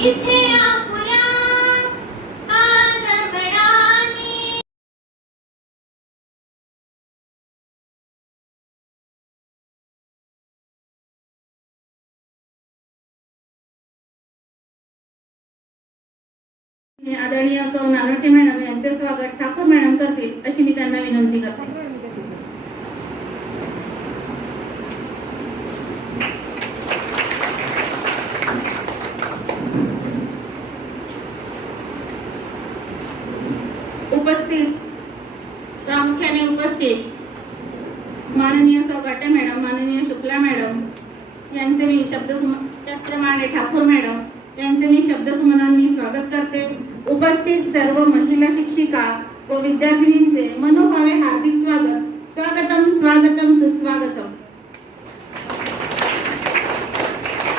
इथे आपुल्या आगमनाने आदरणीय सौ नानोटे मॅडम यांचे स्वागत ठाकूर मॅडम करतील अशी मी त्यांना विनंती करते. प्रामुख्याने उपस्थित माननीय सौ गाटे मॅडम, माननीय शुक्ला मॅडम यांचे मी त्याचप्रमाणे ठाकूर मॅडम यांचे मी शब्दसुमनांनी स्वागत करते. उपस्थित सर्व महिला शिक्षिका व विद्यार्थिनींचे मनोभावे हार्दिक स्वागत. स्वागतम स्वागतम सुस्वागतम.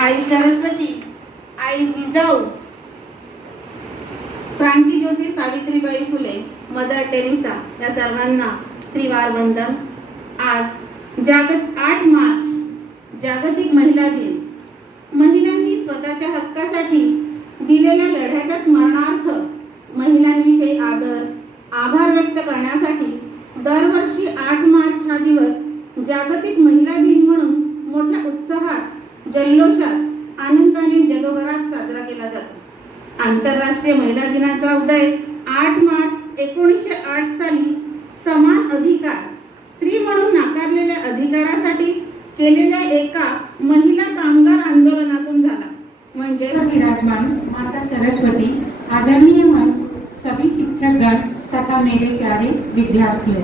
आई सरस्वती, आई जिजाऊ, क्रांतीज्योती सावित्रीबाई फुले, मदर टेरेसा या सर्वांना त्रिवार वंदन. आज 8 मार्च जागतिक महिला दिन. महिलांनी स्वतःच्या हक्कासाठी दिलेल्या लढ्याच्या स्मरणार्थ महिलांविषयी आदर, आभार व्यक्त करण्यासाठी दरवर्षी 8 मार्च हा दिवस जागतिक महिला दिन म्हणून मोठ्या उत्साहात, जल्लोषात, आनंदाने जगभरात साजरा केला जातो. आंतरराष्ट्रीय महिला दिनाचा उदय 8 मार्च 1908 साली समान अधिकार, स्त्री म्हणून नाकारलेल्या अधिकारासाठी केलेल्या एका महिला कामगार आंदोलनातून झाला. म्हणजे विराजमान माता सरस्वती, आदरणीय मंच, सभी शिक्षकगण तथा मेरे प्यारे विद्यार्थियों,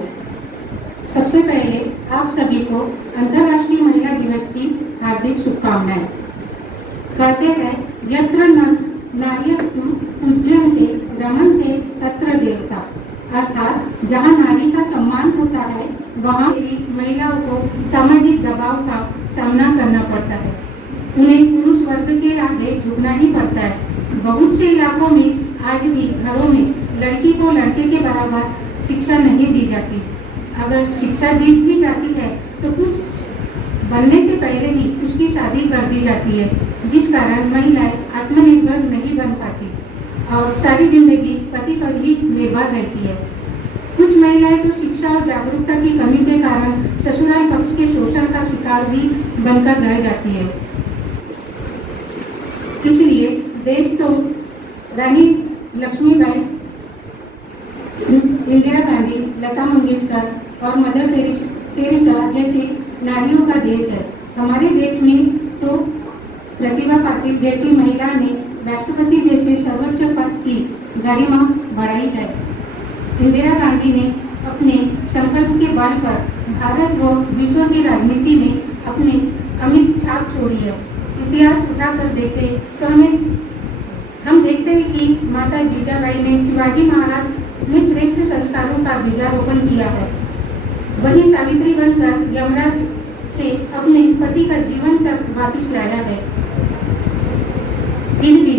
सबसे पहले आप सभी को अंतर्राष्ट्रीय महिला दिवस की हार्दिक शुभकामनाएं. कहते हैं यत्र नार्यस्तु पूज्यन्ते रमन्ते तत्र देवता, अर्थात जहाँ नारी का सम्मान होता है वहाँ महिलाओं को सामाजिक दबाव का सामना करना पड़ता है. उन्हें पुरुष वर्ग के आगे झुकना ही पड़ता है. बहुत से इलाकों में आज भी घरों में लड़की को लड़के के बराबर शिक्षा नहीं दी जाती. अगर शिक्षा दी भी जाती है तो कुछ बनने से पहले ही उसकी शादी कर दी जाती है, जिस कारण महिलाएं आत्मनिर्भर नहीं बन पाती और सारी जिंदगी पति पर ही निर्भर रहती है. कुछ महिलाएं तो शिक्षा और जागरूकता की कमी के कारण ससुराल पक्ष के शोषण का शिकार भी बनकर रह जाती है. इसलिए देश तो रानी लक्ष्मीबाई, इंदिरा गांधी, लता मंगेशकर और मदर टेरेसा जैसी नारियों का देश है. हमारे देश में तो प्रतिभा पाटिल जैसी महिला ने राष्ट्रपति जैसे सर्वोच्च पद की गरिमा बढ़ाई है. इंदिरा गांधी ने अपने संकल्प के बल पर भारत व विश्व की राजनीति में अपनी अमिट छाप छोड़ी है. इतिहास उठाकर देखे तो हम देखते हैं कि माता जीजाबाई ने शिवाजी महाराज में श्रेष्ठ संस्कारों का बीजारोपण किया है. वही सावित्री बनकर यमराज से अपने पति का जीवन तक वापिस लाया है. फिर भी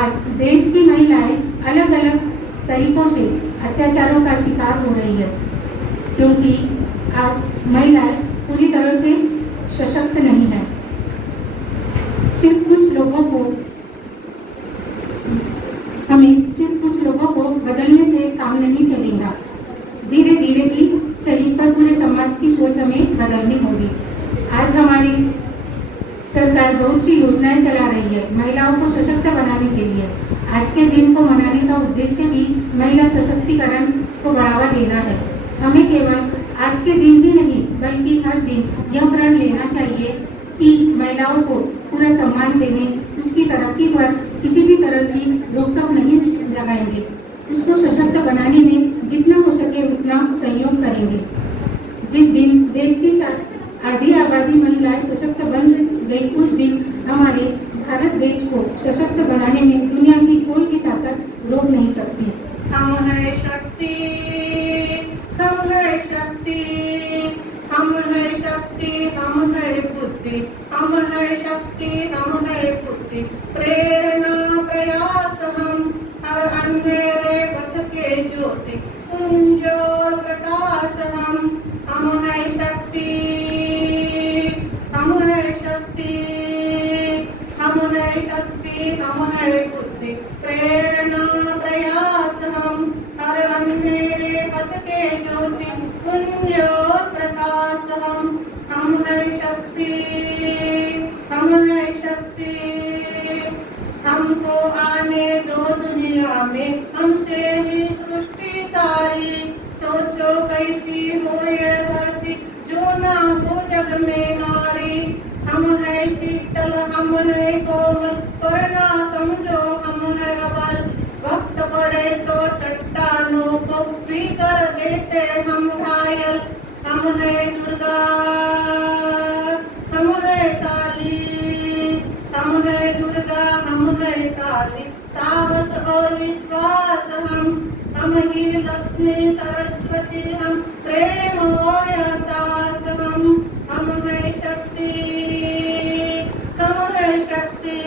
आज देश की महिलाएं अलग अलग तरीकों से अत्याचारों का शिकार हो रही है, क्योंकि आज महिलाएं पूरी तरह से सशक्त नहीं है. सिर्फ कुछ लोगों को बदलने से काम नहीं चलेगा. धीरे धीरे ही सही पर पूरे समाज की सोच हमें बदलनी होगी. आज हमारी सरकार बहुत सी योजनाएं चला रही है महिलाओं को सशक्त बनाने के लिए. आज के दिन को मनाने का उद्देश्य भी महिला सशक्तिकरण को बढ़ावा देना है. हमें केवल आज के दिन ही नहीं बल्कि हर दिन यह प्रण लेना चाहिए कि महिलाओं को पूरा सम्मान देने, उसकी तरक्की पर किसी भी तरह की रोकटोक नहीं लगाएंगे. उसको सशक्त बनाने में जितना हो सके उतना सहयोग करेंगे. जिस दिन देश की आधी आबादी महिलाएं सशक्त बन गई, उस दिन हमारे भारत देश को सशक्त बनाने में दुनिया की कोई भी ताकत रोक नहीं सकती. हम है शक्ति, हम है शक्ति, हम है शक्ति, हम है बुद्धि, हम है शक्ति, हम है बुद्धि. प्रेरणा प्रयास हम हर अंधेरे पथ के ज्योति, उज्ज्वल प्रकाश हम है शक्ति, हम है शक्ति, हम है शक्ति, हम है बुद्धि, प्रेरणा प्रयास हम, हर अंधेरे पथ के ज्योति, पुंजो प्रकाश हम है शक्ति, हम है शक्ति। हमको आने दो दुनिया में, हमसे ही सृष्टि सारी, सोचो कैसी हो ये धरती, जो ना हो जग में नारी। हम है शीतल, हम है कोमल, पर ना समझो हम है रबल, वक्त पड़े तो चट्टानों को भी कर देते हम घायल। हम है दुर्गा, हम है काली, हम है दुर्गा, हम है काली, साहस और विश्वास हम ही लक्ष्मी सरस्वती, हम प्रेम और सास हम है शक्ति, हम है शक्ति,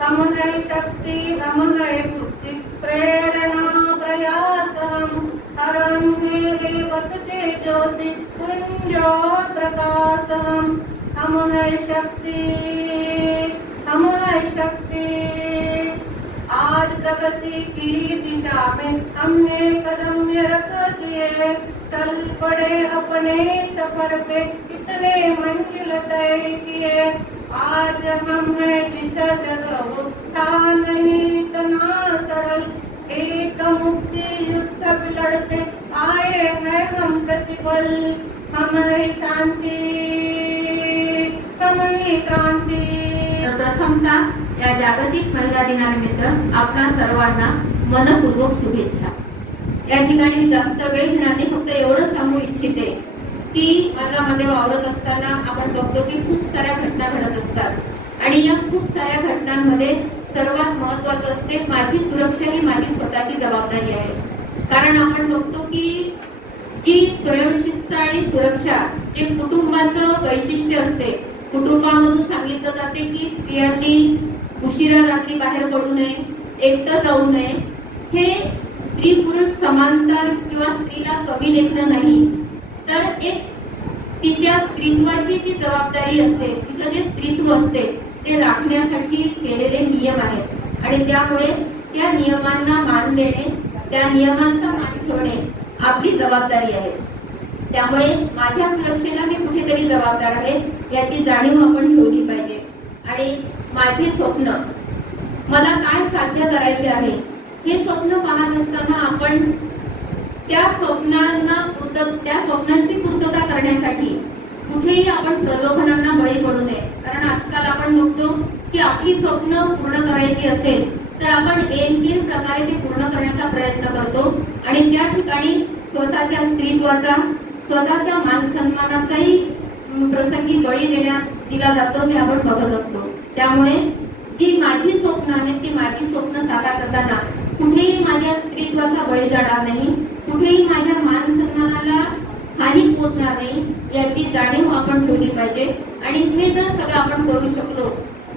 हम है शक्ति, हम है बुद्धि, प्रेरणा प्रयास हम, हर अंधेरे पथ के ज्योति, पुंजो प्रकाश हम है शक्ति, हम है शक्ति। आज प्रगति की दिशा में हमने कदम रख दिए, चल पड़े अपने सफर पे, इतने मंजिल तय किए। आज हम है जिस जगह वो था नहीं इतना सरल, एक मुक्ति युद्ध भी लड़ते आए हैं हम प्रतिपल। हम है शांति, हम है क्रांति। प्रथमतः या जागतिक महिला दिनानिमित्त आपणा सर्वांना मनपूर्वक शुभेच्छा। या ठिकाणी जास्त वेळ घेण्याने फक्त एवढं सांगू इच्छिते की मानवामध्ये वावरत असताना आपण बघतो की खूप साऱ्या घटना घडत असतात आणि या खूप साऱ्या घटनांमध्ये सर्वात महत्त्वाचं असते माझी सुरक्षा ही माझी स्वतःची जबाबदारी आहे। कारण आपण बघतो की जी स्वयंशिस्त आणि सुरक्षा जे कुटुंबाचं वैशिष्ट्य असते, कुटुंबामधून सांगितलं जाते की स्त्रियांनी उशिरा रात्री बाहेर पडू नये, एकटं जाऊ नये। हे स्त्री पुरुष समानता किंवा स्त्रीला कमी लेखणं नाही, तर एक तिच्या स्त्रीत्वाची जी जबाबदारी असते, तिचं जे स्त्रीत्व असते ते राखण्यासाठी केलेले नियम आहेत आणि त्यामुळे त्या नियमांना मान देणे, त्या नियमांचा मान ठेवणे आपली जबाबदारी आहे। त्यामुळे माझ्या सुरक्षेला मी कुठेतरी जबाबदार आहे याची जाणीव आपण ठेवली पाहिजे। आणि माझे स्वप्न, मला काय साध्य करायचे आहे हे स्वप्न पाहत असताना आपण त्या स्वप्नांची पूर्तता करण्यासाठी कुठेही आपण प्रलोभनांना बळी पडू नये। कारण आजकाल आपण बघतो की आपली स्वप्न पूर्ण करायची असेल तर आपण तीन प्रकारे ते पूर्ण करण्याचा प्रयत्न करतो आणि त्या ठिकाणी स्वतःच्या स्त्रीत्वाचा, स्वतःच्या मान सन्मानाचाही प्रसंगी बळी दिला जातो हे आपण बघत असतो। त्यामुळे जी माझी स्वप्न आहेत ती माझी स्वप्न साकार करताना कुठेही माझ्या स्त्रीत्वाचा बळी जाणार नाही, कुठेही माझ्या मान सन्मानाला हानी पोहोचणार नाही याची जाणीव आपण ठेवली पाहिजे। आणि हे जर सगळं आपण करू शकलो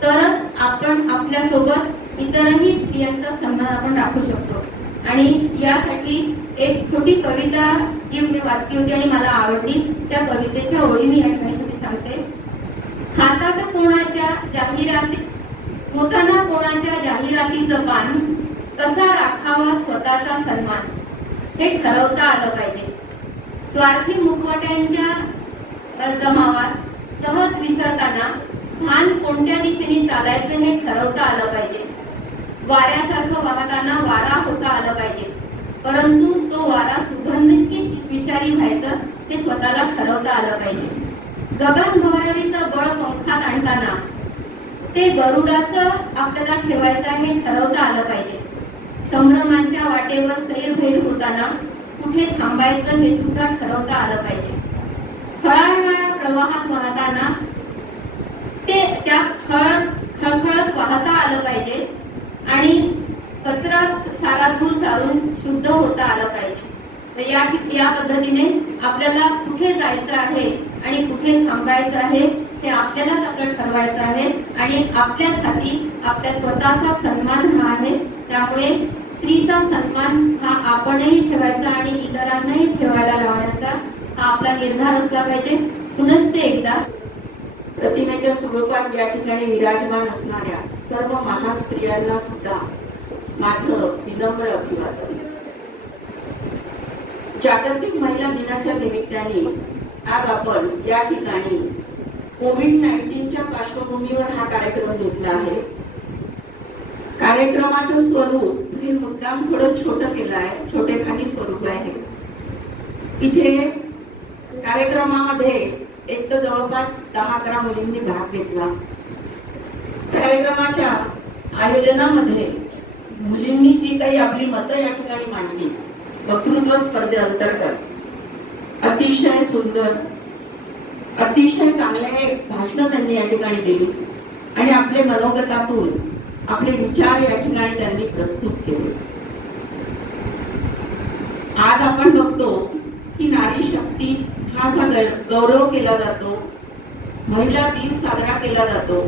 तरच आपण आपल्या सोबत इतरही स्त्रियांचा सन्मान आपण राखू शकतो। आणि यासाठी एक छोटी कविता जी मी वाचली होती आणि मला आवडली, त्या कवितेच्या ओळी मी या ठिकाणी सांगते। हातात कोणाच्या जाहिराती होताना कोणाच्या जाहिरातीचं पान, कसा राखावा स्वतःचा सन्मान हे ठरवता आलं पाहिजे। स्वार्थी मुखवट्यांच्या जमावात सहज विसरताना भान कोणत्या दिशेने चालायचं हे ठरवता आलं पाहिजे। वाऱ्यासारखं वाहताना वारा होता आलं पाहिजे, परंतु तो वारा सुगंधित की विषारी व्हायचं ते स्वतःला ठरवता आलं पाहिजे। गगन भरारीचं बळ पंखात आणताना ते गरुडाचं आपल्याला ठेवायचं हे ठरवता आलं पाहिजे। संभ्रमांच्या वाटेवर सैरभैर होताना कुठे थांबायचं हे सुद्धा ठरवता आलं पाहिजे। खळाळणाऱ्या प्रवाहात वाहताना ते त्या खळखळत वाहता आलं पाहिजे आणि कचरा सारा दूर सारून शुद्ध होता आलं पाहिजे। या पद्धतीने आपल्याला कुठे जायचं आहे आणि कुठे थांबायचं आहे हे आपल्यालाच आपलं ठरवायचं आहे आणि आपल्याच हाती आपल्या स्वतःचा सन्मान हा आहे। त्यामुळे स्त्रीचा सन्मान हा आपणही ठेवायचा आणि इतरांनाही ठेवायला लावण्याचा हा आपला निर्धार असला पाहिजे। पुनश्च एकदा प्रतिमेच्या स्वरूपात या ठिकाणी विराजमान असणाऱ्या सर्व महान स्त्रियांना सुद्धा माझं विनम्र अभिवादन. जागतिक महिला दिनाच्या निमित्ताने आज आपण या ठिकाणी कोविड-19च्या पार्श्वभूमीवर हा कार्यक्रम घेतला आहे. कार्यक्रमाचं स्वरूप हे मुद्दाम थोडं छोटं केलं आहे, छोटेखानी स्वरूप आहे. इथे कार्यक्रमामध्ये एक तर जवळपास 10-11 मुलींनी भाग घेतला. कार्यक्रमाच्या आयोजनामध्ये मुलींनी जी काही आपली मतं या ठिकाणी मांडली वक्तृत्व स्पर्धेअंतर्गत अतिशय सुंदर, अतिशय चांगले भाषण त्यांनी या ठिकाणी दिली आणि आपले मनोगतातून आपले विचार या ठिकाणी त्यांनी प्रस्तुत केले. आज आपण बघतो की नारी शक्ती हा असा गौरव केला जातो, महिला दिन साजरा केला जातो.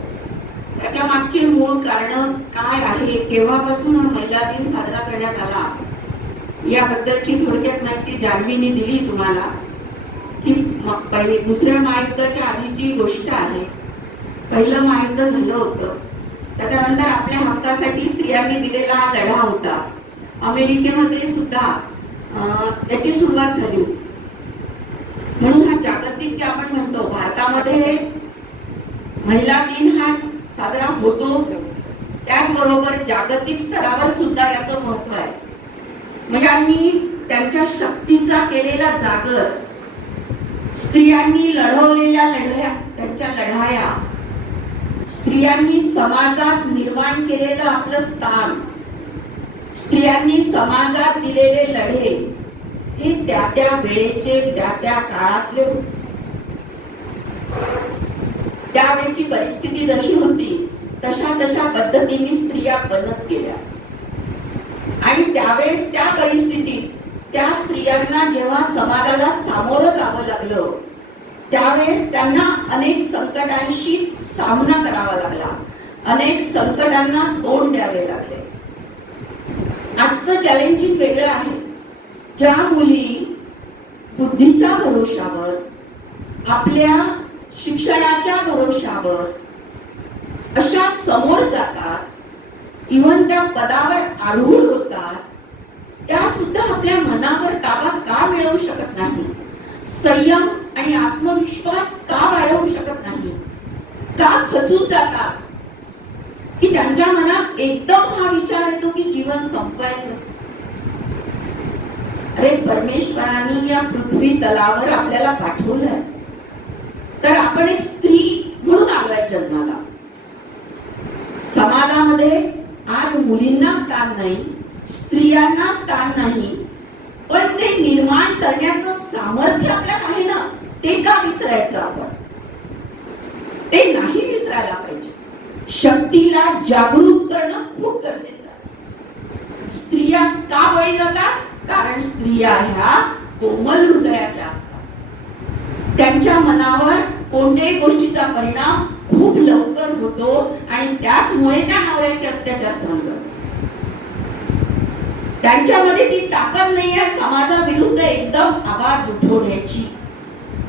त्याच्या मागचे मूळ कारण काय आहे, केव्हापासून हा महिला दिन साजरा करण्यात आला याबद्दलची थोडक्यात माहिती जान्हवींनी दिली तुम्हाला. की दुसऱ्या महायुद्धाच्या आधीची गोष्ट आहे. पहिलं महायुद्ध झालं होतं, त्याच्यानंतर आपल्या हक्कासाठी स्त्रियांनी दिलेला हा लढा होता. अमेरिकेमध्ये सुद्धा त्याची सुरुवात झाली होती. म्हणून हा जागतिक जे आपण म्हणतो, भारतामध्ये महिला दिन हा साजरा होतो, त्याचबरोबर जागतिक स्तरावर सुद्धा याचं महत्व आहे. महिलांनी त्यांच्या शक्तीचा केलेला जागर, स्त्रियांनी लढवलेल्या लढाया, त्यांच्या लढाया, स्त्रियांनी समाजात निर्माण केलेलं आपलं स्थान, स्त्रियांनी समाजात दिलेले लढे हे त्या त्या वेळेचे, त्या त्या काळातले होते. त्यावेळेची परिस्थिती जशी होती तशा तशा पद्धतीने स्त्रिया बनत गेल्या आणि त्यावेळेस त्या परिस्थितीत त्या स्त्रियांना जेव्हा समाजाला सामोरं जावं लागलं त्यावेळेस त्यांना अनेक संकटांशी सामना करावा लागला, अनेक संकटांना तोंड द्यावे लागले. आजचं चॅलेंजिंग वेगळं आहे. ज्या मुली बुद्धीच्या भरोशावर, आपल्या शिक्षणाच्या भरोशावर अशा समोर जातात, इव्हन त्या पदावर आरूढ होतात, त्या सुद्धा आपल्या मनावर ताबा का मिळवू शकत नाही, संयम आणि आत्मविश्वास का वाढवू शकत नाही, का खचून जातात की त्यांच्या मनात एकदम हा विचार येतो की जीवन संपवायचं. अरे परमेश्वराने या पृथ्वी तलावर आपल्याला पाठवलंय, तर आपण एक स्त्री म्हणून आलोय जन्माला. समाजामध्ये आज मुलींना स्थान नाही, स्त्रियांना स्थान नाही, पण ते निर्माण करण्याचं सामर्थ्य आपल्यात आहे ना, ते का विसरायचं आपण? ते नाही विसरायला पाहिजे. शक्तीला जागृत करणं खूप गरजेचं आहे. स्त्रिया का बळी जातात? कारण स्त्रिया ह्या कोमल हृदयाच्या असतात. त्यांच्या मनावर कोणत्याही गोष्टीचा परिणाम खूप लवकर होतो आणि त्याचमुळे त्या नवऱ्याचे अत्याचार सहन करतात. त्यांच्यामध्ये ती ताकद नाही आहे समाजाविरुद्ध एकदम आवाज उठवण्याची,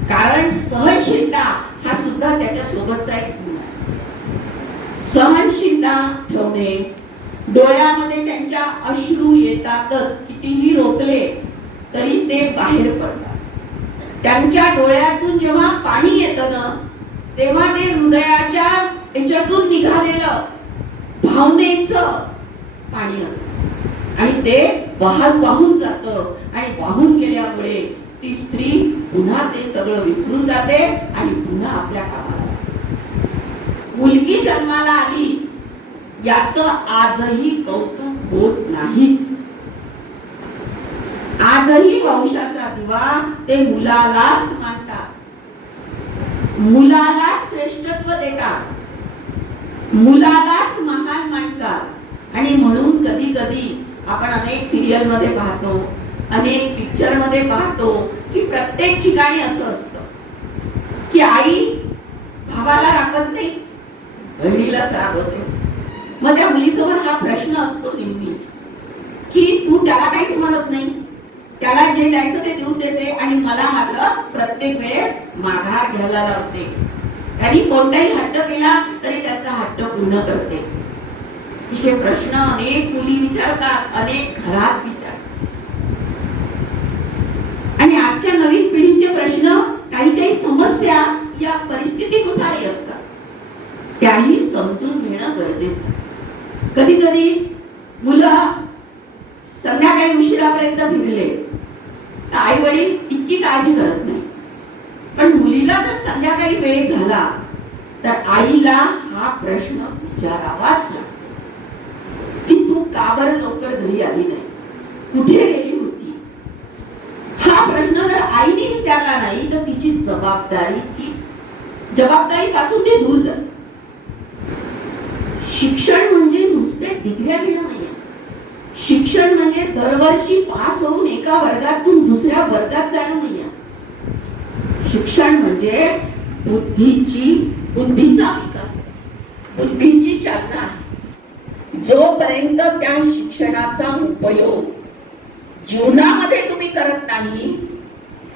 कारण सहनशीलता हा सुद्धा त्याच्या सोबतचा एक गुण आहे. सहनशीलता ठेवणे, डोळ्यामध्ये त्यांच्या अश्रू येतातच, कितीही रोखले तरी ते बाहेर पडतात. त्यांच्या डोळ्यातून जेव्हा पाणी येतं ना, तेव्हा ते हृदयाच्या याच्यातून निघालेलं भावनेचं पाणी असतं आणि ते वाहून जातं आणि वाहून गेल्यामुळे ती स्त्री पुन्हा ते सगळं विसरून जाते आणि पुन्हा आपल्या कामाला. मुलगी जन्माला आली याचं आजही कौतुक होत नाहीच. आजही वंशाचा दिवा ते मुलालाच मानतात, मुलालाच श्रेष्ठत्व देतात, मुलालाच महान मानतात. आणि म्हणून कधी कधी आपण अनेक सिरियल मध्ये पाहतो, अनेक पिक्चर मध्ये पाहतो की प्रत्येक ठिकाणी असं असतं की आई भावाला रागवत नाही, बहिणीलाच रागवते. मग त्या मुलीसमोर हा प्रश्न असतो नेहमी की तू त्याला काहीच म्हणत नाही, त्याला जे द्यायचं ते देऊन देते आणि मला मात्र प्रत्येक वेळेस माघार घ्यायला लावते. आणि कोणताही हट्ट केला तरी त्याचा हट्ट पूर्ण करते. असे प्रश्न अनेक मुली विचारतात, अनेक घरात विचारतात. आणि आजच्या नवीन पिढीचे प्रश्न, काही काही समस्या या परिस्थितीनुसारही असतात, त्याही समजून घेणं गरजेचं. कधी कधी मुलं संध्याकाळी उशिरापर्यंत फिरले, आई वडील इतकी काळजी करत नाही. पण मुलीला जर संध्याकाळी वेळ झाला तर आईला हा प्रश्न विचारावाच लागतो की तू का बरं लवकर घरी आली नाही, कुठे गेली होती. हा प्रश्न जर आईने विचारला नाही तर तिची जबाबदारी पासून ते दूर जाते. शिक्षण म्हणजे नुसते डिग्र्या घेणं नाही. शिक्षण म्हणजे दरवर्षी पास होऊन एका वर्गातून दुसऱ्या वर्गात जाणं नाही. शिक्षण म्हणजे बुद्धीचा विकास, बुद्धीची चालना आहे. जोपर्यंत त्या शिक्षणाचा उपयोग जीवनामध्ये तुम्ही करत नाही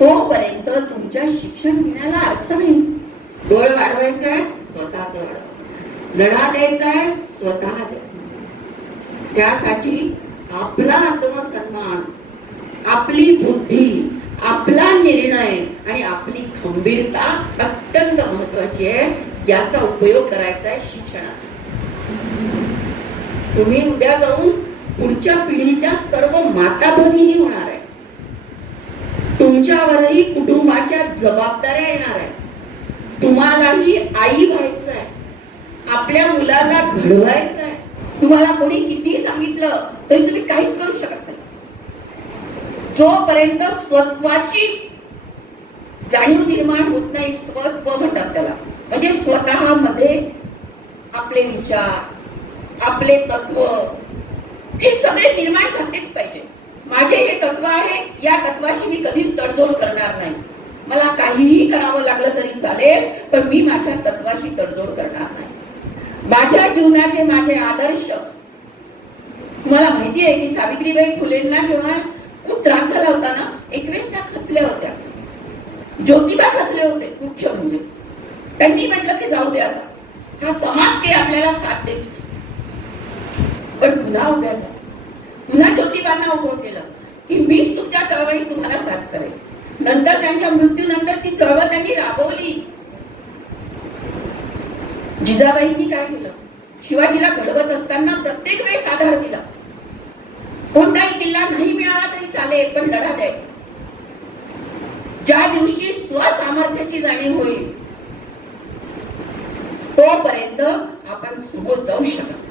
तोपर्यंत तुमच्या शिक्षण घेण्याला अर्थ नाही. डोळ वाढवायचाय स्वतःच वाढवा, लढा द्यायचाय स्वतः द्या. त्यासाठी आपला आत्मसन्मान, आपली बुद्धी, आपला निर्णय आणि आपली खंबीरता अत्यंत महत्वाची आहे. याचा उपयोग करायचा आहे शिक्षणात. तुम्ही उद्या जाऊन पुढच्या पिढीच्या सर्व माता भगिनी होणार आहे. तुमच्यावरही कुटुंबाच्या जबाबदाऱ्या येणार आहे. तुम्हालाही आई व्हायचं आहे, आपल्या मुलाला घडवायचं आहे. तुम्हाला कोणी किती सांगितलं तरी तुम्ही काहीच करू शकत नाही. जोपर्यंत स्वत्वाची जाणीव निर्माण होत नाही, स्वत्व म्हणतात त्याला, म्हणजे स्वतःमध्ये आपले विचार, आपले तत्व हे सगळे निर्माण झालेच पाहिजे. माझे हे तत्व आहे, या तत्वाशी मी कधीच तडजोड करणार नाही. मला काहीही करावं लागलं तरी चालेल, पण मी माझ्या तत्वाशी तडजोड करणार नाही. माझ्या जीवनाचे माझे आदर्श. तुम्हाला माहिती आहे की सावित्रीबाई फुलेंना जेव्हा खूप त्रास झाला होता ना, 21 त्या खचल्या होत्या. ज्योतिबा खचले होते मुख्य म्हणजे. त्यांनी म्हटलं की जाऊ दे आता, हा समाज काही आपल्याला साथ देत नाही. पण पुन्हा उभ्या झाल्या. पुन्हा ज्योतिबांना उभं केलं की मीच तुमच्या चळवळीत तुम्हाला साथ करेल. नंतर त्यांच्या मृत्यूनंतर ती चळवळ त्यांनी राबवली. जिजाबाईंनी काय केलं, शिवाजीला घडवत असताना प्रत्येक वेळेस आधार दिला. कोणताही किल्ला नाही मिळाला तरी चालेल, पण लढा द्यायचा. ज्या दिवशी स्वसामर्थ्याची जाणीव होईल तोपर्यंत आपण समोर जाऊ शकत नाही.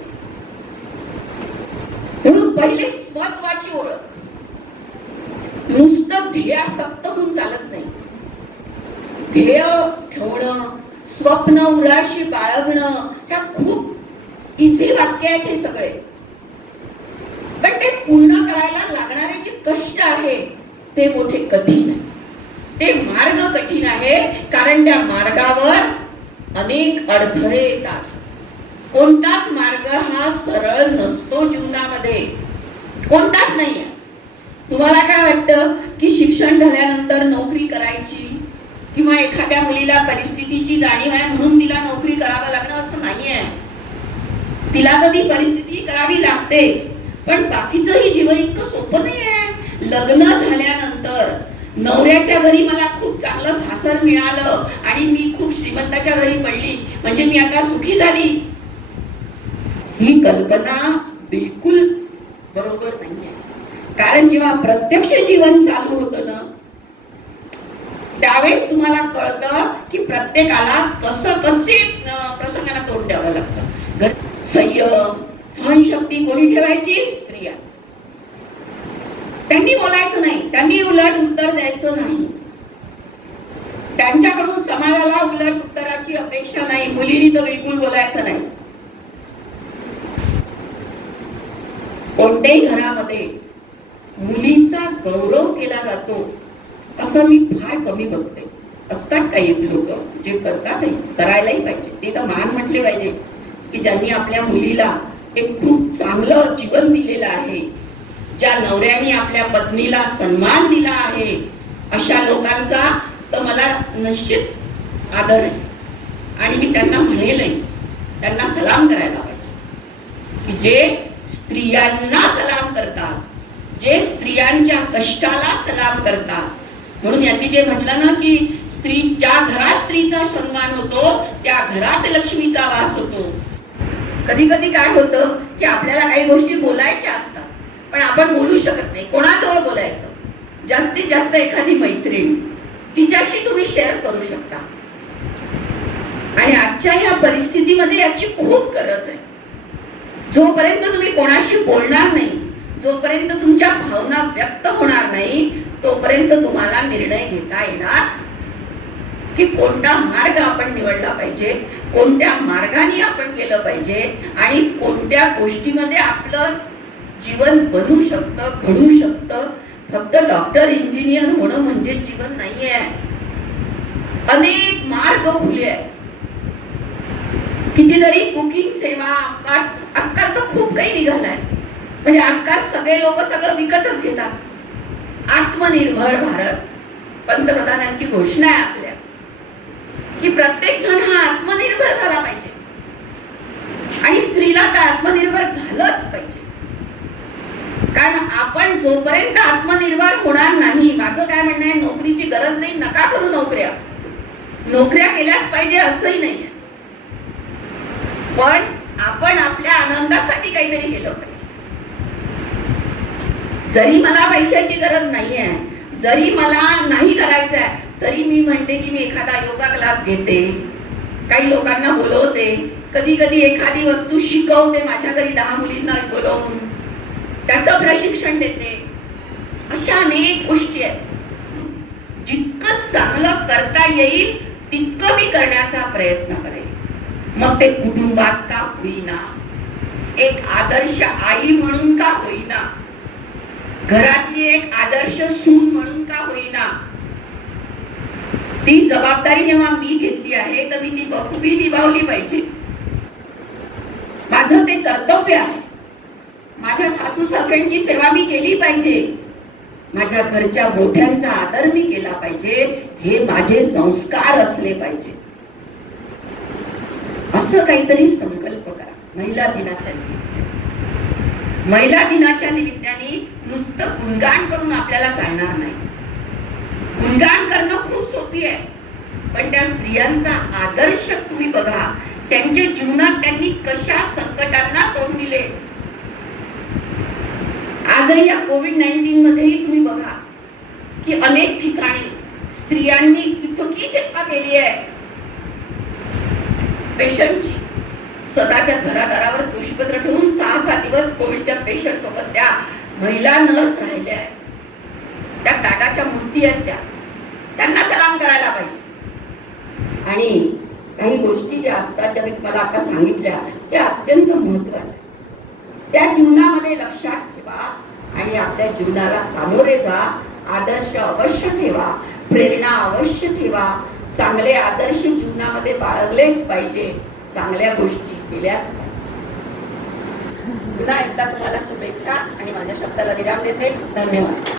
म्हणून पहिले स्वत्वाची ओळख. नुसतं ध्येयासक्त होऊन चालत नाही. ध्येय ठेवणं, स्वप्न उराशी बाळगणं, ह्या खूप इझी वाक्य आहेत हे सगळे. पण ते पूर्ण करायला लागणारे जे कष्ट आहे ते मोठे कठीण आहे. ते मार्ग कठीण आहे, कारण त्या मार्गावर अनेक अडथळे येतात. कोणताच मार्ग हा सरळ नसतो जीवनामध्ये, कोणताच नाही. तुम्हाला काय वाटतं की शिक्षण झाल्यानंतर नोकरी करायची किंवा एखाद्या मुलीला परिस्थितीची जाणीव आहे म्हणून तिला नोकरी करावं लागणं असं नाहीये. तिला कधी परिस्थिती करावी लागतेच, पण बाकीचंही जीवन इतकं सोपं नाही आहे. लग्न झाल्यानंतर नवऱ्याच्या घरी मला खूप चांगलं सासर मिळालं आणि मी खूप श्रीमंताच्या घरी पडली म्हणजे मी आता सुखी झाली, ही कल्पना बिलकुल बरोबर नाहीये. कारण जेव्हा प्रत्यक्ष जीवन चालू होतं ना, त्यावेळेस तुम्हाला कळतं की प्रत्येकाला कसे प्रसंगाला तोंड द्यावं लागतं. संयम, सहनशक्ती कोणी ठेवायची? स्त्रिया. त्यांनी बोलायचं नाही, त्यांनी उलट उत्तर द्यायचं नाही. त्यांच्याकडून समाजाला उलट उत्तराची अपेक्षा नाही. मुलींनी तर बिलकुल बोलायचं नाही. कोणत्याही घरामध्ये मुलींचा गौरव केला जातो असं मी फार कमी बघते. असतात काही लोक जे करतात, करायलाही पाहिजे. ते तर मान म्हटले पाहिजे की ज्यांनी आपल्या मुलीला एक खूप चांगलं जीवन दिलेलं आहे, ज्या नवऱ्याने आपल्या पत्नीला सन्मान दिला आहे, अशा लोकांचा तर मला निश्चित आदर आहे. आणि मी त्यांना म्हणेलही, त्यांना सलाम करायला पाहिजे की जे स्त्रियांना सलाम करतात, जे स्त्रियांच्या कष्टाला सलाम करतात. म्हणून यांनी जे म्हटलं ना की ज्या घरात स्त्रीचा सन्मान होतो त्या घरात लक्ष्मीचा वास होतो. कधी कधी काय होतं की आपल्याला काही गोष्टी बोलायच्या असतात पण आपण बोलू शकत नाही. कोणाजवळ बोलायचं? जास्तीत जास्त एखादी मैत्रीण, तिच्याशी तुम्ही शेअर करू शकता. आणि आजच्या या परिस्थितीमध्ये याची खूप गरज आहे. जोपर्यंत तुम्ही कोणाशी बोलणार नाही, जोपर्यंत तुमच्या भावना व्यक्त होणार नाही, तोपर्यंत तुम्हाला निर्णय घेता येणार की कोणता मार्ग आपण निवडला पाहिजे, कोणत्या मार्गाने आपण केलं पाहिजे आणि कोणत्या गोष्टीमध्ये आपलं जीवन बनू शकतं, घडू शकतं. फक्त डॉक्टर इंजिनियर होणं म्हणजे जीवन नाहीये. अनेक मार्ग खुले आहेत. कितीतरी कुकिंग सेवा, आजकाल तर खूप काही निघालाय. म्हणजे आजकाल सगळे लोक सगळं विकतच घेतात. आत्मनिर्भर भारत, पंतप्रधानांची घोषणा आहे आपल्या की प्रत्येक जण हा आत्मनिर्भर झाला पाहिजे आणि स्त्रीला तर आत्मनिर्भर झालंच पाहिजे. कारण आपण जोपर्यंत आत्मनिर्भर होणार नाही, माझं काय म्हणणं आहे, नोकरीची गरज नाही, नका करू नोकऱ्या. नोकऱ्या केल्याच पाहिजे असंही नाहीये, पण आपण आपल्या आनंदासाठी काहीतरी केलं पाहिजे. जरी मला पैशाची गरज नाहीये, जरी मला नाही करायचंय, तरी मी म्हणते की मी एखादा योगा क्लास घेते, काही लोकांना बोलवते, कधी कधी एखादी वस्तू शिकवते, माझ्या घरी 10 मुलींना बोलवून त्याचं प्रशिक्षण देते. अशा अनेक गोष्टी आहेत. जितकं चांगलं करता येईल तितकं मी करण्याचा प्रयत्न करेन. मग ते कुटुंबात का होईना, एक आदर्श आई म्हणून का होईना, घरातली एक आदर्श सून म्हणून का होईना, ती जबाबदारी जेव्हा मी घेतली आहे तर मी ती बखूबी निभावली पाहिजे. माझं ते कर्तव्य आहे. माझ्या सासू सासऱ्यांची सेवा मी केली पाहिजे. माझ्या घरच्या मोठ्यांचा आदर मी केला पाहिजे. हे माझे संस्कार असले पाहिजे. असं काहीतरी संकल्प करा. महिला दिनाच्या निमित्ताने नुसतं गुणगान करून आपल्याला चालणार नाही. गुणगान करणं खूप सोपी आहे, पण त्या स्त्रियांचा आदर्श तुम्ही बघा. त्यांच्या जीवनात त्यांनी कशा संकटांना तोंड दिले. आजही या कोविड-19 मध्येही तुम्ही बघा की अनेक ठिकाणी स्त्रियांनी इतकी सेवा केली आहे. पेशंटची स्वतःच्या घरादारावर तुळशीपत्र ठेवून 6-6 दिवस कोविडच्या पेशंट सोबत त्या महिला नर्स राहिल्या आहेत. त्या टाटाच्या मूर्ती आहेत. त्यांना सलाम करायला पाहिजे. आणि काही गोष्टी ज्या असतात ज्या मी तुम्हाला आता सांगितल्या त्या अत्यंत महत्त्वाच्या. त्या जीवनामध्ये लक्षात ठेवा आणि आपल्या जीवनाला सामोरे जा. आदर्श अवश्य ठेवा, प्रेरणा अवश्य ठेवा. चांगले आदर्श जीवनामध्ये बाळगलेच पाहिजे, चांगल्या गोष्टी केल्याच पाहिजे. पुन्हा एकदा तुम्हाला शुभेच्छा आणि माझ्या शब्दाला विराम देते. धन्यवाद.